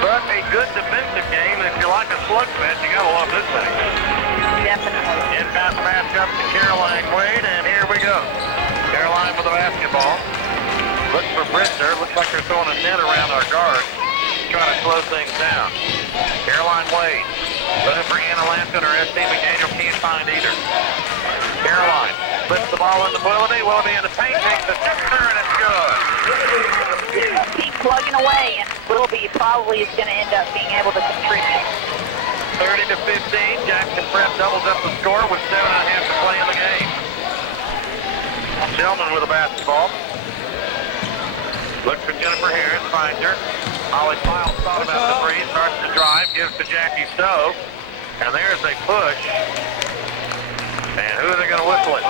but a good defensive game. And if you like a slugfest, you gotta love this thing. Definitely. Inbound pass up to Caroline Wade, and here we go. Caroline with the basketball. Looks for Brister. Looks like they're throwing a net around our guard. Trying to slow things down. Caroline Wade. Looking for Anna Lampkin or S.D. McDaniel. Can't find either. Caroline flips the ball into Willoughby. Willoughby in the paint. Takes the sixer, and it's good. Keep plugging away, and Willoughby probably is going to end up being able to contribute. 30-15. Jackson Prep doubles up the score with 7.5 to play in the game. Tillman with the basketball. Looks for Jennifer Harris, finds her. Holly Pyle thought about the breeze, starts to drive, gives to Jackie Stowe. And there's a push. And who are they going to whistle it?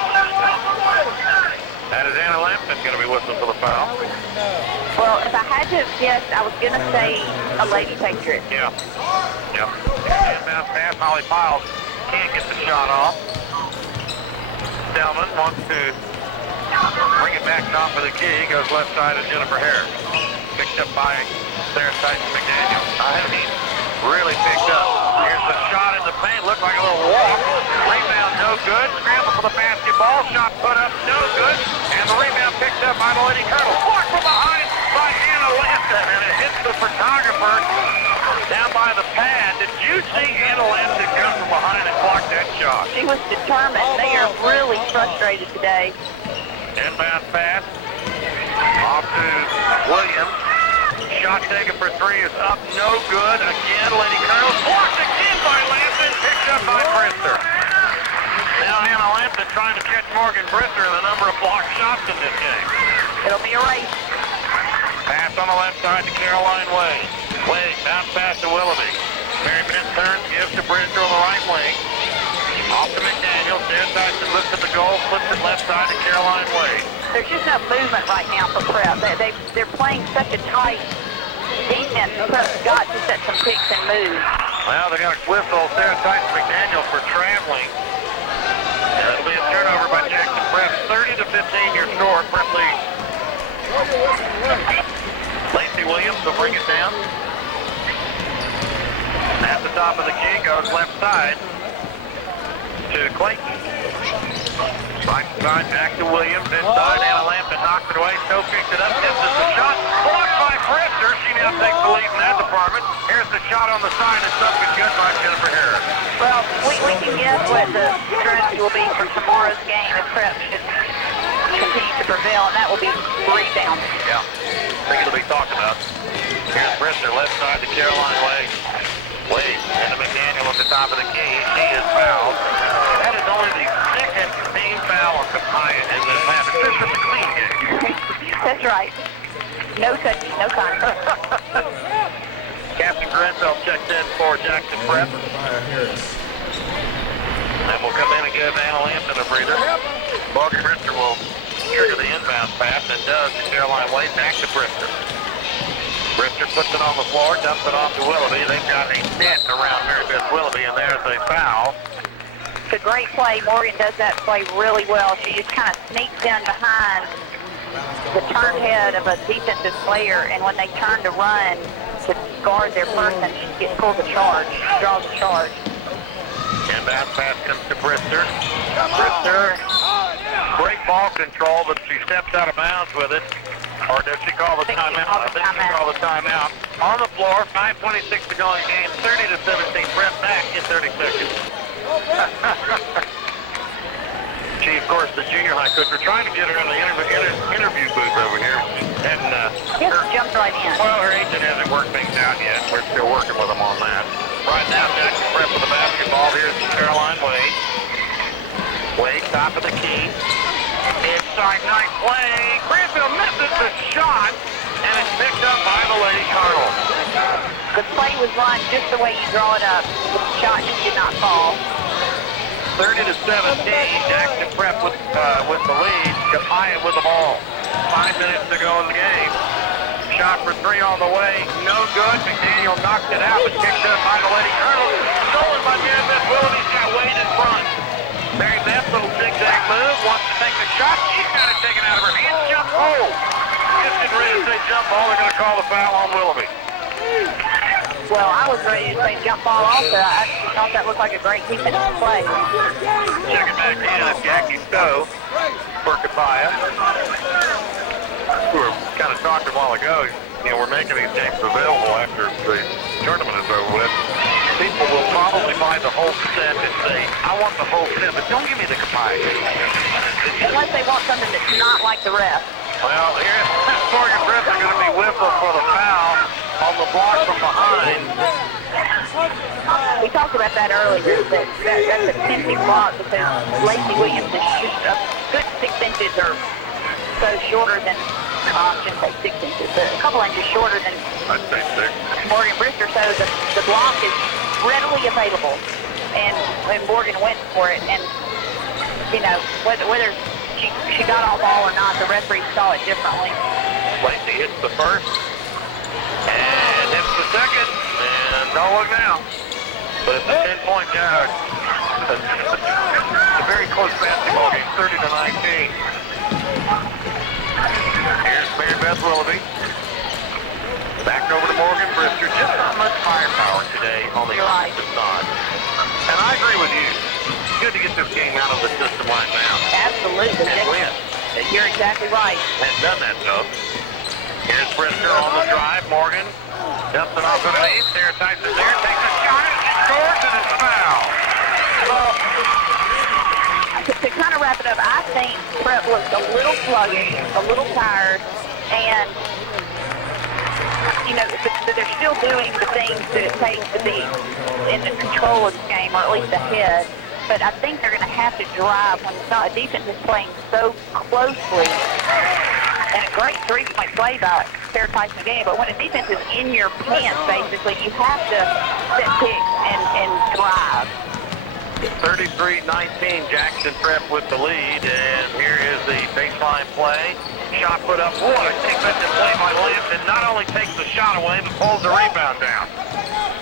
That is Anna Lampkin going to be whistling for the foul. Well, if I had to guess, I was going to say a Lady Patriot. Yeah. Yep. Inbound pass, Holly Pyle can't get the shot off. Delman wants to bring it back top of the key, goes left side of Jennifer Harris. Picked up by Sarah Tyson McDaniel. I mean, really picked up. Here's the shot in the paint, looked like a little walk. Rebound no good, scramble for the basketball, shot put up no good, and the rebound picked up by the Lady Colonel. Blocked from behind by Anna Lampkin, and it hits the photographer down by the pad. Did you see Anna Lampkin come from behind and block that shot? She was determined. They are really frustrated today. Inbound pass off to Williams. Shot taken for three is up, no good. Again, Lady Colonel blocked again by Lampkin, picked up by Brister. Now Anna Lampkin trying to catch Morgan Brister in the number of blocked shots in this game. It'll be a race. Pass on the left side to Caroline Wade. Wade bounce pass to Willoughby. Mary Beth turns, gives to Brister on the right wing. Off to McDaniel. Sarah Tyson looks at the goal, flips it left side to Caroline Wade. There's just no movement right now for Prep. They're playing such a tight defense. Prep's got to set some picks and move. Well, they got a whistle. Sarah Tyson McDaniel for traveling. And it'll be a turnover by Jackson Prep. 30-15 your score. Prep lead. Lacey Williams will bring it down. At the top of the key goes left side to Clayton. Right side back to Williams. Inside, Anna Lampkin knocks it away. Stowe picks it up. Misses the shot. Blocked by Brister. She now takes the lead in that department. Here's the shot on the side. It's up and good by Jennifer Harris. Well, we can guess what the strategy will be for tomorrow's game if Prep should continue to prevail, and that will be rebound. Yeah, I think it'll be talked about. Here's Brister, left side to Caroline Wade. Wade into McDaniel at the top of the key. She is fouled. That is only the second team foul on Copiah in this match. This is a clean game. That's right. No touching, no contact. Captain Grenfell checked in for Jackson Prep. And we'll come in and give Anna Lampkin a breather. Morgan Brister will trigger the inbound pass, and does to Caroline Wade. Back to Brister. Brister puts it on the floor, dumps it off to Willoughby. They've got a net around Mary Beth Willoughby, and there's a foul. It's a great play. Morgan does that play really well. She just kind of sneaks in behind the turn head of a defensive player, and when they turn to run to guard their person, she pulls a charge, draws a charge. Inbound pass comes to Brister. Brister, great ball control, but she steps out of bounds with it. Or does she call the timeout? I think she called the timeout. On the floor, 5:26 to go in the game, 30-17. Prep back in 30 seconds. She, of course, the junior high coach. We're trying to get her in the interview booth over here. And Just jumped right in. well, her agent hasn't worked things out yet. We're still working with them on that. Right now, Jackson Prep with the basketball. Here's Caroline Wade. Wade, top of the key. Inside, nice play. Granville misses the shot, and it's picked up by the Lady Cardinals. The play was run just the way you draw it up. The shot just did not fall. 30-17. Jackson Prep with the lead. Copiah with the ball. 5 minutes to go in the game. Shot for three on the way. No good. McDaniel knocked it out, but kicked up by the Lady Cardinals. Stolen by Mary Beth Willoughby's got Wade in front. Mary Beth, little zigzag move, wants to take the shot. She's got it taken out of her hands. Jump ball. Just getting ready to say jump ball. They're going to call the foul on Willoughby. Well, I was ready to say jump ball also. I thought that looked like a great defensive play. Checking back in is Jackie Stowe for Copiah. We were kind of talking a while ago, you know, we're making these games available after the tournament is over with. People will probably buy the whole set and say, I want the whole set, but don't give me the Copiah game. Unless they want something that's not like the rest. Well, here's Morgan Brister going to be whistled for the foul on the block from behind. We talked about that earlier, that's a tempting block because Lacey Williams is just a good 6 inches or so shorter than, I shouldn't say 6 inches, but a couple inches shorter than I'd say 6. Morgan Brister, so the block is readily available, and Morgan went for it, and you know, whether she got all ball or not, the referee saw it differently. Lacey hits the first, and hits the second, and don't look now. But it's a 10-point game. It's a very close basketball game, 30-19. Here's Mary Beth Willoughby. Back over to Morgan Brister. Just not much firepower today on the offensive side. And I agree with you. It's good to get this game out of the system right now. Absolutely. And win. You're exactly right. Hadn't done that, though. Here's Brister on the drive. Morgan dumps it off underneath. Sarah Tyson's there. Takes a shot. She scores, and it's foul. Well, to kind of wrap it up, I think Prep looks a little sluggish, a little tired, and you know, but they're still doing the things that it takes to be in the control of the game, or at least ahead. But I think they're going to have to drive when it's not a defense is playing so closely. And a great three-point play by Sarah Tyson again, but when a defense is in your pants, basically, you have to set picks and drive. 33-19, Jackson Prep with the lead, and here is the baseline play. Shot put up. What a defensive play by Lampton. Not only takes the shot away, but pulls the rebound down.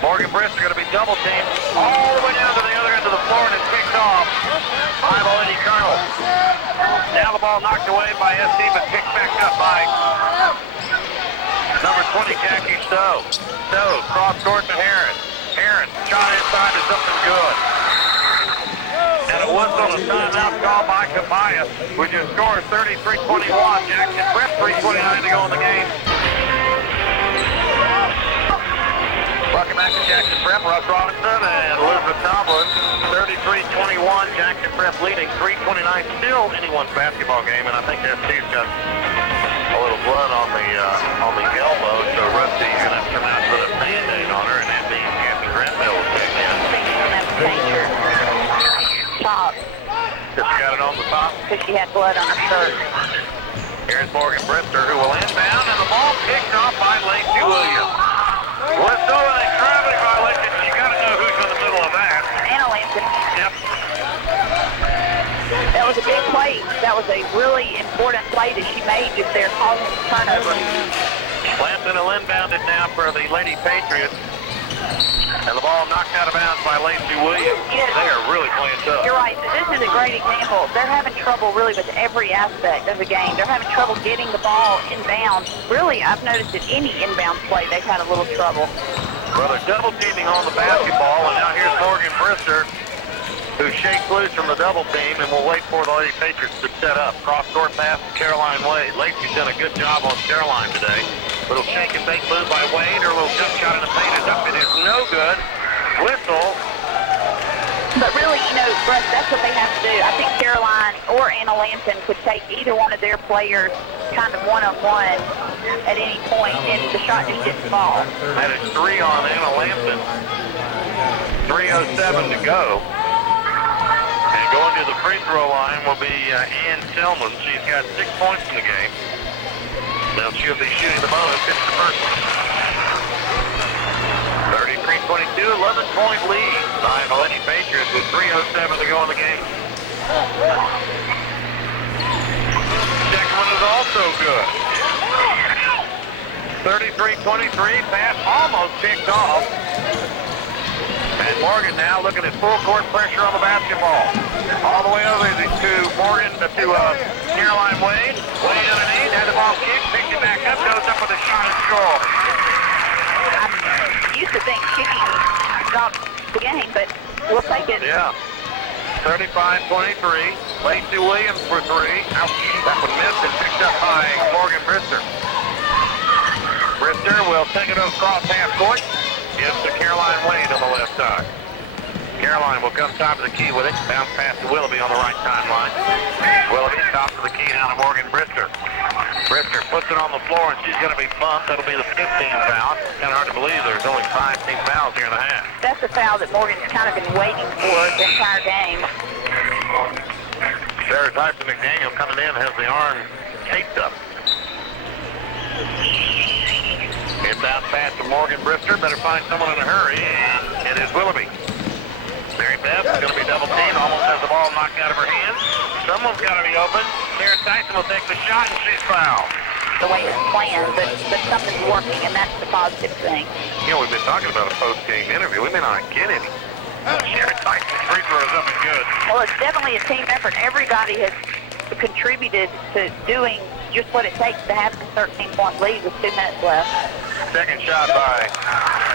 Morgan Brister going to be double teamed all the way down to the other end of the floor, and it's picked off by the Lady Colonel. Now the ball knocked away by SC, but picked back up by number 20, Jackie Stowe. Stowe, cross court to Harris. Harris, shot inside is up and good. And it was on a timeout call by Copiah, which has scored 33-21. Jackson Prep, 3:29 to go in the game. Welcome back to Jackson Prep. Russ Robinson and Elizabeth Tomlin. 33-21. Jackson Prep leading 3:29. Still anyone's basketball game, and I think SC's got a little blood on the elbow, so Rusty's going to come out with a Band-Aid on her, and that means Kathy Granville will kick in. Top. Just got it on the top. Because she had blood on her shirt. Here's Morgan Brister, who will inbound, and the ball picked off by Lacey Williams. Let's go with a traveling violation. You got to know who's in the middle of that. Anna Lampton. Yep. That was a big play. That was a really important play that she made just there, causing the turnover. Lampton will inbound it now for the Lady Patriots. And the ball knocked out of bounds by Lacey Williams. Yes. They are really playing tough. You're right. This is a great example. They're having trouble really with every aspect of the game. They're having trouble getting the ball inbound. Really, I've noticed that any inbound play, they've had a little trouble. Well, they're double teaming on the basketball, and now here's Morgan Brister, who shakes loose from the double team, and will wait for the Lady Patriots to set up. Cross-court pass to Caroline Wade. Lacey's done a good job on Caroline today. Little shake and bake move by Wade. Her little jump shot in the paint is up. It is no good. Whistle. But really, you know, Russ, that's what they have to do. I think Caroline or Anna Lampton could take either one of their players kind of one-on-one at any point, and the shot just didn't fall. That is 3 on Anna Lampton. 3:07 to go. And going to the free throw line will be Ann Tillman. She's got 6 points in the game. Now she'll be shooting the bonus. It's the first one. 33-22, 11-point lead by the Lady Patriots with 3:07 to go in the game. Second one is also good. 33-23, pass almost kicked off. And Morgan now looking at full court pressure on the basketball. All the way over to Morgan, to Caroline Wade. Wade underneath, had the ball kicked, picked it back up, goes up with a shot and score. I used to think kicking dropped the game, but we'll take it. Yeah. 35-23. Lacey Williams for 3. Ouch. That one missed and picked up by Morgan Brister. Brister will take it across half court. Gives to Caroline Wade on the left side. Caroline will come top of the key with it. Bounce pass to Willoughby on the right timeline. Willoughby top of the key down to Morgan Brister. Brister puts it on the floor and she's going to be bumped. That'll be the 15th foul. It's kind of hard to believe there's only 5 team fouls here in the half. That's the foul that Morgan's kind of been waiting for the entire game. Sarah Tyson McDaniel coming in has the arm taped up. Inbound pass to Morgan Brister. Better find someone in a hurry, and it is Willoughby. Mary Beth is going to be double teamed. Almost has the ball knocked out of her hands. Someone's got to be open. Sarah Tyson will take the shot, and she's fouled. The way it's planned, but something's working, and that's the positive thing. You know, we've been talking about a post-game interview. We may not get any. Sarah Tyson's free throw is up and good. Well, it's definitely a team effort. Everybody has contributed to doing just what it takes to have a 13-point lead with 2 minutes left. Second shot by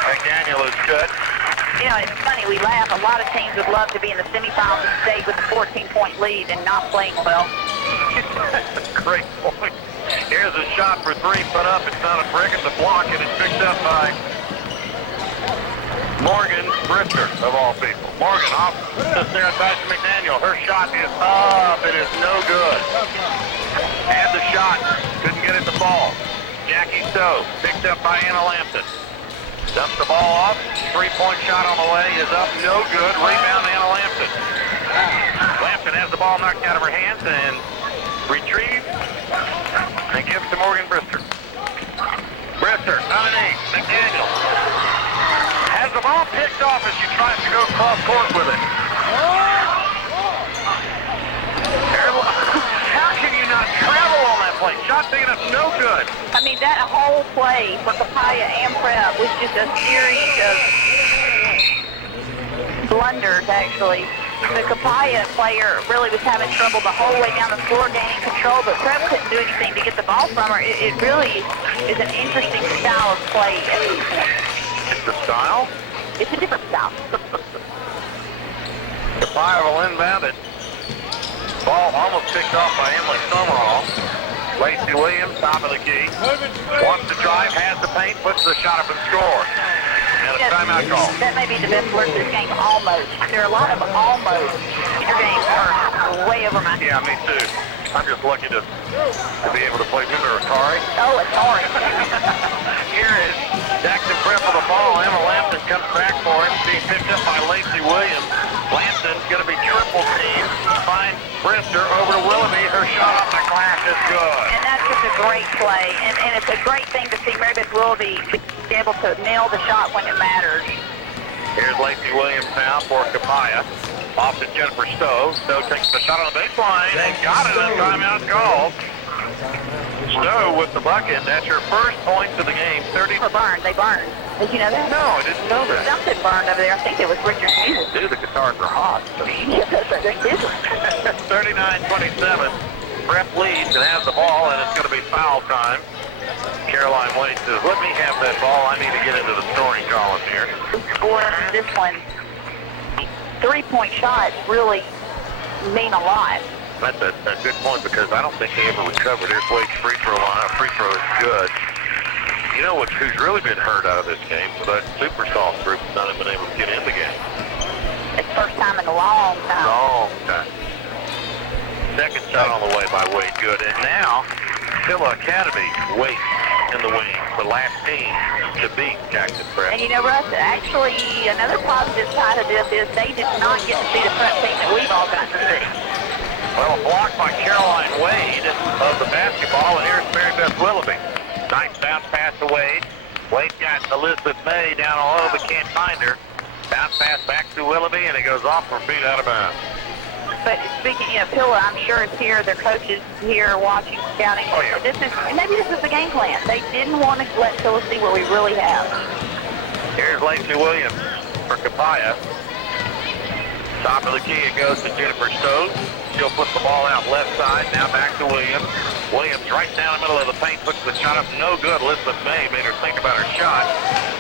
McDaniel is good. You know, it's funny, we laugh. A lot of teams would love to be in the semifinals and stay with a 14-point lead and not playing well. Great point. Here's a shot for 3 put up. It's not a brick, it's a block, and it's picked up by Morgan Brister, of all people. Morgan off to Sarah Tyson McDaniel. Her shot is up. It is no good. Had the shot. Couldn't get it to fall. Jackie Stowe picked up by Anna Lampton. Dumps the ball off. 3-point shot on the way is up. No good. Rebound Anna Lampton. Lampton has the ball knocked out of her hands and retrieved and gives to Morgan Brister. Brister underneath. McDaniel has the ball picked off as she tries to go cross court with it. How can you not travel on that play? Shot big enough, no good. I mean, that whole play for Copiah and Prep was just a series of blunders, actually. The Copiah player really was having trouble the whole way down the floor gaining control, but Prep couldn't do anything to get the ball from her. It really is an interesting style of play at this point. It's the style? It's a different style. Copiah will inbound it. Ball almost picked off by Emily Summerall. Lacey Williams, top of the key. Wants to drive, has the paint, puts the shot up and scores. And a timeout call. That may be the best word for this game, almost. There are a lot of almost. Your games are way over my head. Yeah, me too. I'm just lucky to be able to play Mr. Atari. Oh, it's orange. Here is Jackson Prep with the ball. Emma Lampton comes back for him. Being picked up by Lacey Williams. Lampton's going to be triple teamed. Finds Brister over to Willoughby. Her shot off the glass is good. And that's just a great play. And it's a great thing to see Mary Beth Willoughby be able to nail the shot when it matters. Here's Lacey Williams now for Copiah. Off to Jennifer Stowe. Stowe takes the shot on the baseline and got it. A timeout call. Stowe with the bucket. That's your first point of the game. 30. Burned. They burned. Did you know that? No, I didn't know that. Something burned over there. I think it was Richard's music. Dude, the guitars are hot. Yeah, that's what they did. 39-27. Ref leads and has the ball, and it's going to be foul time. Caroline Wade says, let me have that ball. I need to get into the scoring column here. Score this one. 3-point shots really mean a lot. That's a good point because I don't think they ever recovered. Here's Wade's free throw line. Free throw is good. You know who's really been hurt out of this game? That super soft group has not been able to get in the game. It's first time in a long time. Long time. Second shot on the way by Wade, good. And now, Copiah Academy waits in the wing, the last team to beat Jackson Prep. And you know, Russ, actually, another positive side of this is they did not get to see the front team that we've all gotten to see. Well, blocked by Caroline Wade of the basketball, and here's Mary Beth Willoughby. Nice bounce pass to Wade. Wade got Elizabeth May down all over, can't find her. Bounce pass back to Willoughby, and it goes off her feet out of bounds. But speaking of Copiah, I'm sure it's here. Their coaches here watching, scouting. Oh, yeah. Maybe this is the game plan. They didn't want to let Copiah see what we really have. Here's Lacey Williams for Copiah. Top of the key, it goes to Jennifer Stowe. She'll put the ball out left side. Now back to Williams. Williams right down the middle of the paint, puts the shot up. No good. Elizabeth May made her think about her shot.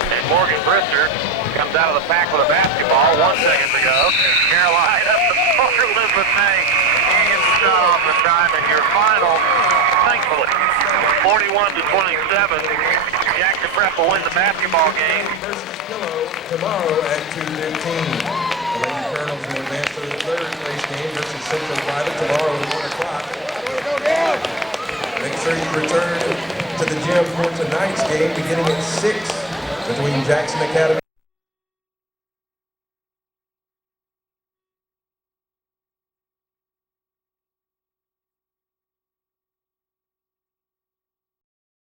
And Morgan Brister comes out of the pack with a basketball. 1 second to go. Caroline up the floor. Elizabeth May can't get the shot off the time. And your final, thankfully, 41-27. Jackson Prep will win the basketball game. Versus Pillow tomorrow at 2:15. The Lady Colonels will advance to the third place game versus Central Private tomorrow at 1 o'clock. Make sure you return to the gym for tonight's game beginning at 6 between Jackson Academy